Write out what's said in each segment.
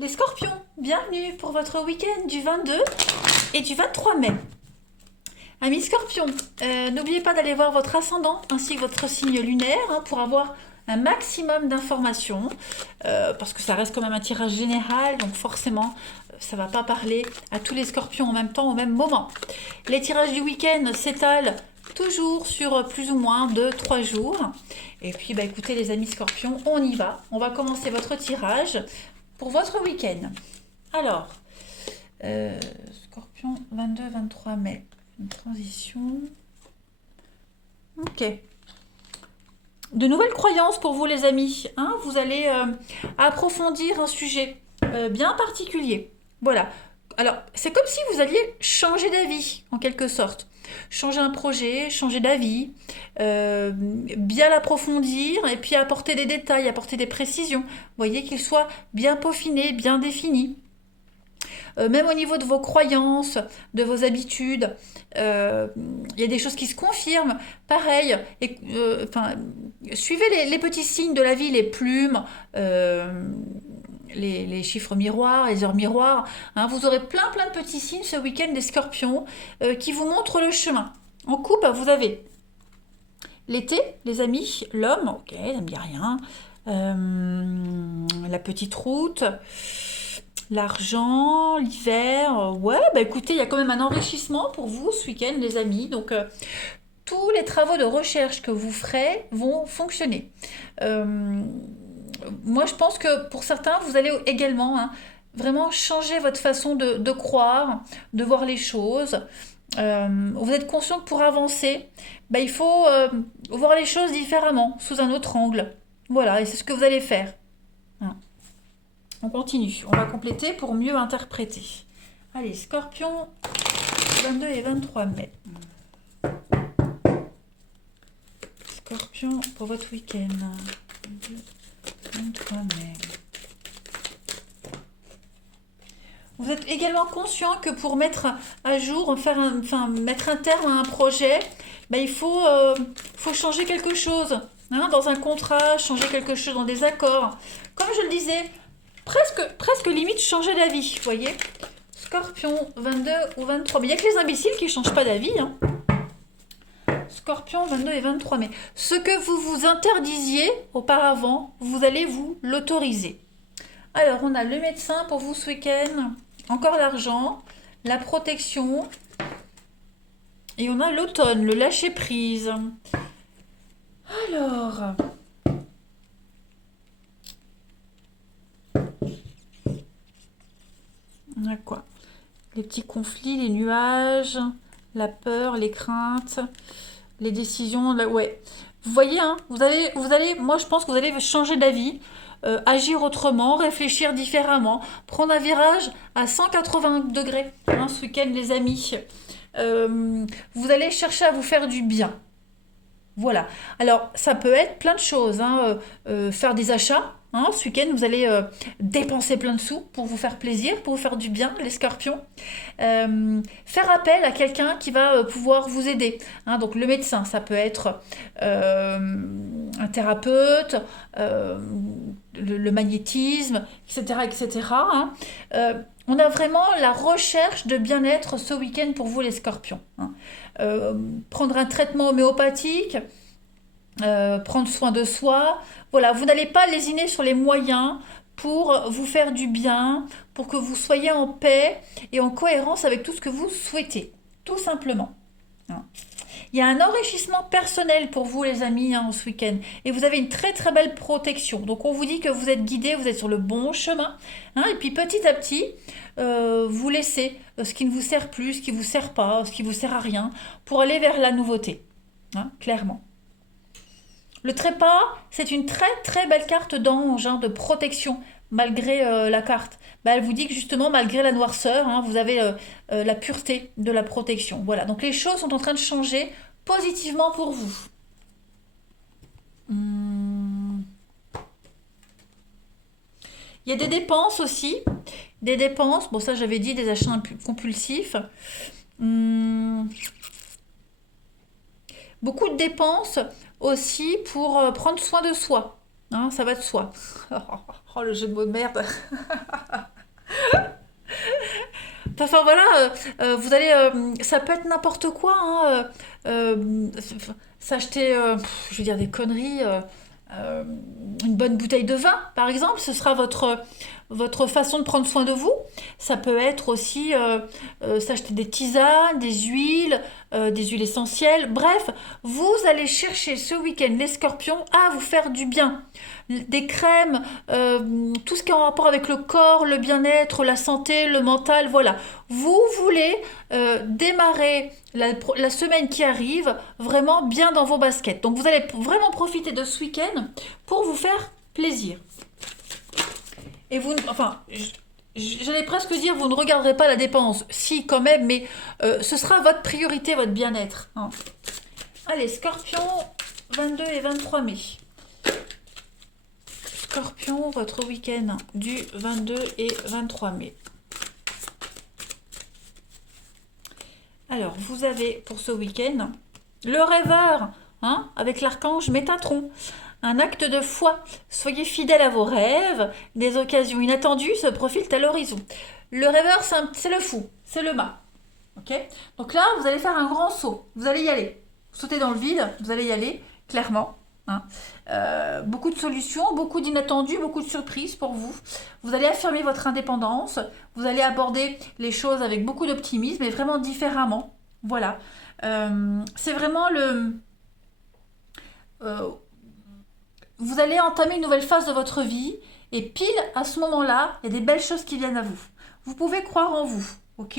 Les scorpions, bienvenue pour votre week-end du 22 et du 23 mai. Amis scorpions, n'oubliez pas d'aller voir votre ascendant ainsi que votre signe lunaire pour avoir un maximum d'informations parce que ça reste quand même un tirage général, donc forcément ça ne va pas parler à tous les scorpions en même temps au même moment. Les tirages du week-end s'étalent toujours sur plus ou moins 2-3 jours. Et puis écoutez les amis scorpions, on y va. On va commencer votre tirage pour votre week-end. Alors, Scorpion, 22-23 mai. Une transition. Ok. De nouvelles croyances pour vous les amis. Vous allez approfondir un sujet bien particulier. Voilà. Alors, c'est comme si vous alliez changer d'avis, en quelque sorte. Changer un projet, changer d'avis, bien l'approfondir et puis apporter des détails, apporter des précisions. Vous voyez qu'il soit bien peaufiné, bien défini. Même au niveau de vos croyances, de vos habitudes, il y a des choses qui se confirment. Pareil, suivez les petits signes de la vie, les plumes, les chiffres miroirs, les heures miroirs. Vous aurez plein de petits signes ce week-end des scorpions qui vous montrent le chemin. En couple, vous avez l'été, les amis, l'homme, ok, ça me dit rien. La petite route, l'argent, l'hiver, ouais, écoutez, il y a quand même un enrichissement pour vous ce week-end, les amis. Donc, tous les travaux de recherche que vous ferez vont fonctionner. Moi, je pense que pour certains, vous allez également vraiment changer votre façon de croire, de voir les choses. Vous êtes conscient que pour avancer, il faut voir les choses différemment, sous un autre angle. Voilà, et c'est ce que vous allez faire. Hein. On continue, on va compléter pour mieux interpréter. Allez, Scorpion, 22 et 23 mai. Scorpion pour votre week-end. 22, 23 mai. Vous êtes également conscient que pour mettre à jour, mettre un terme à un projet, il faut changer quelque chose. Dans un contrat, changer quelque chose dans des accords. Comme je le disais, presque limite changer d'avis, vous voyez. Scorpion, 22 ou 23. Mais il n'y a que les imbéciles qui ne changent pas d'avis. Scorpion, 22 et 23 mai. Ce que vous vous interdisiez auparavant, vous allez vous l'autoriser. Alors, on a le médecin pour vous ce week-end. Encore l'argent, la protection. Et on a l'automne, le lâcher-prise. Alors... on a quoi? Les petits conflits, les nuages, la peur, les craintes, les décisions. Ouais. Vous voyez, vous allez, moi je pense que vous allez changer d'avis, agir autrement, réfléchir différemment, prendre un virage à 180 degrés ce week-end, les amis. Vous allez chercher à vous faire du bien. Voilà. Alors, ça peut être plein de choses. Faire des achats. Ce week-end, vous allez dépenser plein de sous pour vous faire plaisir, pour vous faire du bien, les scorpions. Faire appel à quelqu'un qui va pouvoir vous aider. Donc, le médecin, ça peut être un thérapeute, le magnétisme, etc. etc. On a vraiment la recherche de bien-être ce week-end pour vous, les scorpions. Prendre un traitement homéopathique, prendre soin de soi. Voilà, vous n'allez pas lésiner sur les moyens pour vous faire du bien, pour que vous soyez en paix et en cohérence avec tout ce que vous souhaitez, tout simplement. Il y a un enrichissement personnel pour vous les amis ce week-end et vous avez une très très belle protection. Donc on vous dit que vous êtes guidé, vous êtes sur le bon chemin. Et puis petit à petit, vous laissez ce qui ne vous sert plus, ce qui ne vous sert pas, ce qui ne vous sert à rien pour aller vers la nouveauté. Clairement. Le trépas, c'est une très très belle carte d'ange, de protection, malgré la carte. Elle vous dit que justement, malgré la noirceur, vous avez la pureté de la protection. Voilà, donc les choses sont en train de changer positivement pour vous. Il y a des dépenses aussi. Des dépenses, bon ça j'avais dit, des achats compulsifs. Beaucoup de dépenses aussi pour prendre soin de soi. Ça va de soi. Oh, le jeu de mots de merde. Enfin voilà, vous allez, ça peut être n'importe quoi, hein, s'acheter, je veux dire des conneries, euh, une bonne bouteille de vin, par exemple, ce sera votre façon de prendre soin de vous. Ça peut être aussi s'acheter des tisanes, des huiles essentielles. Bref, vous allez chercher ce week-end, les scorpions, à vous faire du bien. Des crèmes, tout ce qui est en rapport avec le corps, le bien-être, la santé, le mental, voilà. Vous voulez démarrer la semaine qui arrive vraiment bien dans vos baskets. Donc vous allez vraiment profiter de ce week-end pour vous faire plaisir. Et vous, enfin, j'allais presque dire, vous ne regarderez pas la dépense. Si, quand même, mais ce sera votre priorité, votre bien-être, hein. Allez, Scorpion, 22 et 23 mai. Scorpion, votre week-end du 22 et 23 mai. Alors, vous avez pour ce week-end le rêveur, hein, avec l'archange Métatron. Un acte de foi. Soyez fidèle à vos rêves. Des occasions inattendues se profilent à l'horizon. Le rêveur, c'est le fou, c'est le mât. Ok. Donc là, vous allez faire un grand saut. Vous allez y aller. Vous sautez dans le vide, vous allez y aller, clairement, hein. Beaucoup de solutions, beaucoup d'inattendus, beaucoup de surprises pour vous. Vous allez affirmer votre indépendance. Vous allez aborder les choses avec beaucoup d'optimisme et vraiment différemment. Voilà. C'est vraiment le... euh, vous allez entamer une nouvelle phase de votre vie et pile à ce moment-là, il y a des belles choses qui viennent à vous. Vous pouvez croire en vous, ok.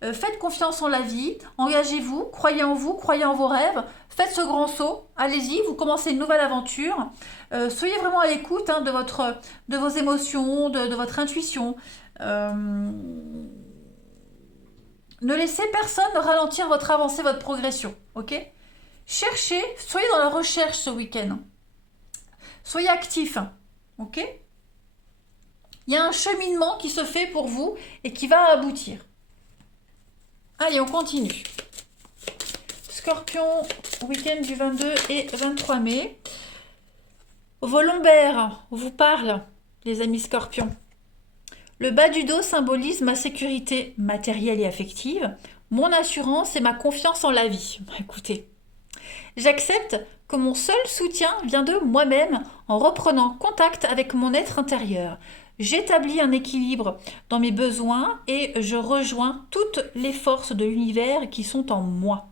Faites confiance en la vie, engagez-vous, croyez en vos rêves, faites ce grand saut, allez-y, vous commencez une nouvelle aventure. Soyez vraiment à l'écoute, hein, de vos émotions, de votre intuition. Ne laissez personne ralentir votre avancée, votre progression, ok. Cherchez, soyez dans la recherche ce week-end. Soyez actifs, ok. Il y a un cheminement qui se fait pour vous et qui va aboutir. Allez, on continue. Scorpion, week-end du 22 et 23 mai. Vos lombaires vous parlent, les amis scorpions. Le bas du dos symbolise ma sécurité matérielle et affective, mon assurance et ma confiance en la vie. Écoutez, j'accepte que mon seul soutien vient de moi-même en reprenant contact avec mon être intérieur. J'établis un équilibre dans mes besoins et je rejoins toutes les forces de l'univers qui sont en moi.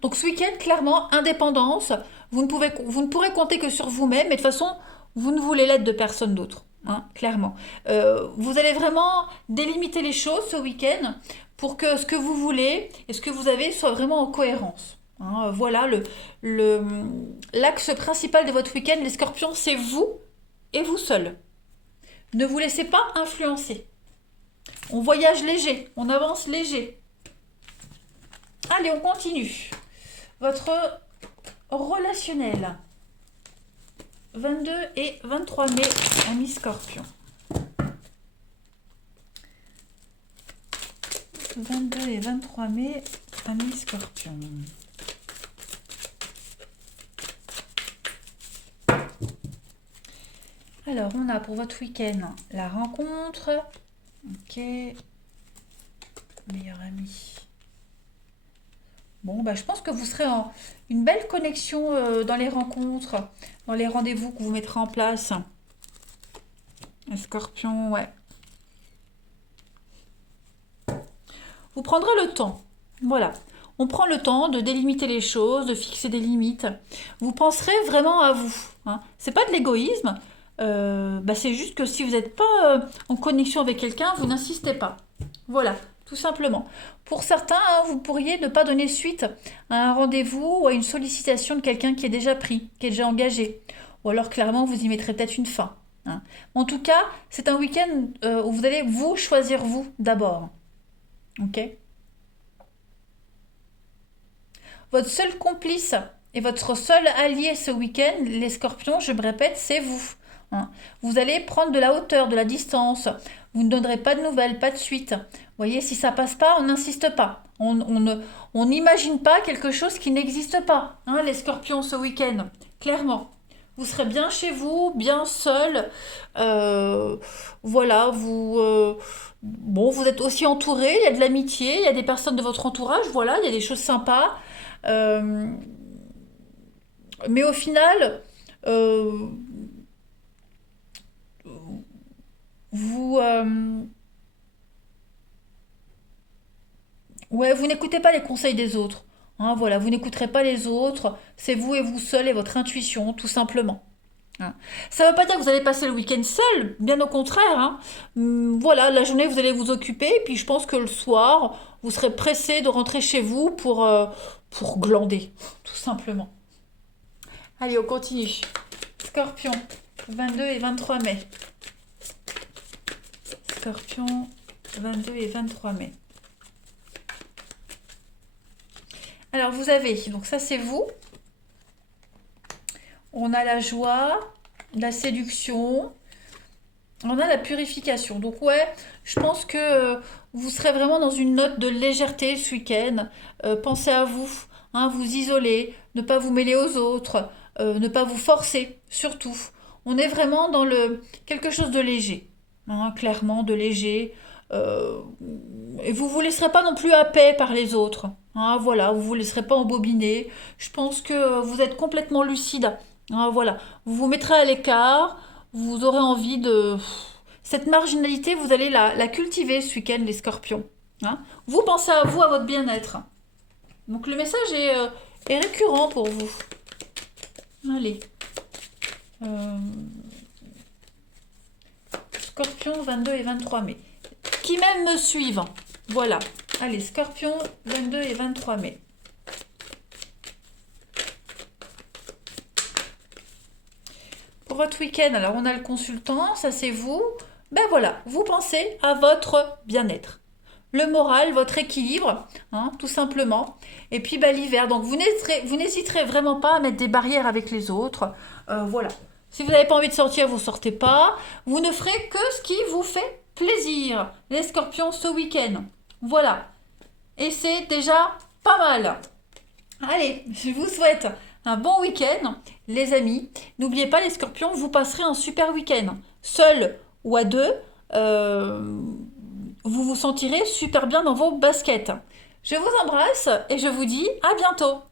Donc ce week-end, clairement, indépendance, vous ne pourrez compter que sur vous-même, et de toute façon, vous ne voulez l'aide de personne d'autre, hein, clairement. Vous allez vraiment délimiter les choses ce week-end pour que ce que vous voulez et ce que vous avez soit vraiment en cohérence. Hein, voilà, l'axe principal de votre week-end, les scorpions, c'est vous et vous seul. Ne vous laissez pas influencer. On voyage léger, on avance léger. Allez, on continue. Votre relationnel. 22 et 23 mai, amis scorpions. 22 et 23 mai, amis scorpions. Alors, on a pour votre week-end la rencontre. Ok. Meilleur ami. Bon, bah, je pense que vous serez en une belle connexion dans les rencontres, dans les rendez-vous que vous mettrez en place. Un scorpion, ouais. Vous prendrez le temps. Voilà. On prend le temps de délimiter les choses, de fixer des limites. Vous penserez vraiment à vous, hein. C'est pas de l'égoïsme. C'est juste que si vous n'êtes pas en connexion avec quelqu'un, vous n'insistez pas. Voilà, tout simplement. Pour certains, hein, vous pourriez ne pas donner suite à un rendez-vous ou à une sollicitation de quelqu'un qui est déjà pris, qui est déjà engagé. Ou alors clairement, vous y mettrez peut-être une fin, hein. En tout cas, c'est un week-end où vous allez vous choisir vous d'abord. Ok. Votre seul complice et votre seul allié ce week-end, les scorpions, je me répète, c'est vous, hein. Vous allez prendre de la hauteur, de la distance. Vous ne donnerez pas de nouvelles, pas de suite. Vous voyez, si ça passe pas, on n'insiste pas. On n'imagine pas quelque chose qui n'existe pas, hein, les scorpions ce week-end, clairement. Vous serez bien chez vous, bien seul. Euh, voilà, bon, vous êtes aussi entouré, il y a de l'amitié, il y a des personnes de votre entourage, voilà, il y a des choses sympas. Euh, mais au final, euh, vous, ouais, vous n'écoutez pas les conseils des autres. Hein, voilà, vous n'écouterez pas les autres. C'est vous et vous seul et votre intuition, tout simplement. Hein. Ça ne veut pas dire que vous allez passer le week-end seul, bien au contraire. Hein. Voilà, la journée, vous allez vous occuper, et puis je pense que le soir, vous serez pressé de rentrer chez vous pour glander, tout simplement. Allez, on continue. Scorpion, 22 et 23 mai. Scorpion, 22 et 23 mai. Alors, vous avez, donc ça c'est vous. On a la joie, la séduction, on a la purification. Donc ouais, je pense que vous serez vraiment dans une note de légèreté ce week-end. Pensez à vous, hein, vous isoler, ne pas vous mêler aux autres, ne pas vous forcer, surtout. On est vraiment dans le quelque chose de léger, hein, clairement de léger. Euh, et vous vous laisserez pas non plus happer par les autres. Hein, voilà, vous vous laisserez pas embobiner. Je pense que vous êtes complètement lucide. Hein, voilà, vous vous mettrez à l'écart. Vous aurez envie de cette marginalité, vous allez la cultiver ce week-end, les scorpions. Hein. Vous pensez à vous, à votre bien-être. Donc le message est récurrent pour vous. Allez. Euh, Scorpion 22 et 23 mai. Qui même me suivent. Voilà. Allez, Scorpion 22 et 23 mai. Pour votre week-end, alors on a le consultant, ça c'est vous. Ben voilà, vous pensez à votre bien-être. Le moral, votre équilibre, hein, tout simplement. Et puis bah, l'hiver, donc vous n'hésiterez vraiment pas à mettre des barrières avec les autres. Voilà. Si vous n'avez pas envie de sortir, vous sortez pas. Vous ne ferez que ce qui vous fait plaisir, les scorpions, ce week-end. Voilà. Et c'est déjà pas mal. Allez, je vous souhaite un bon week-end, les amis. N'oubliez pas, les scorpions, vous passerez un super week-end. Seul ou à deux, euh, vous vous sentirez super bien dans vos baskets. Je vous embrasse et je vous dis à bientôt.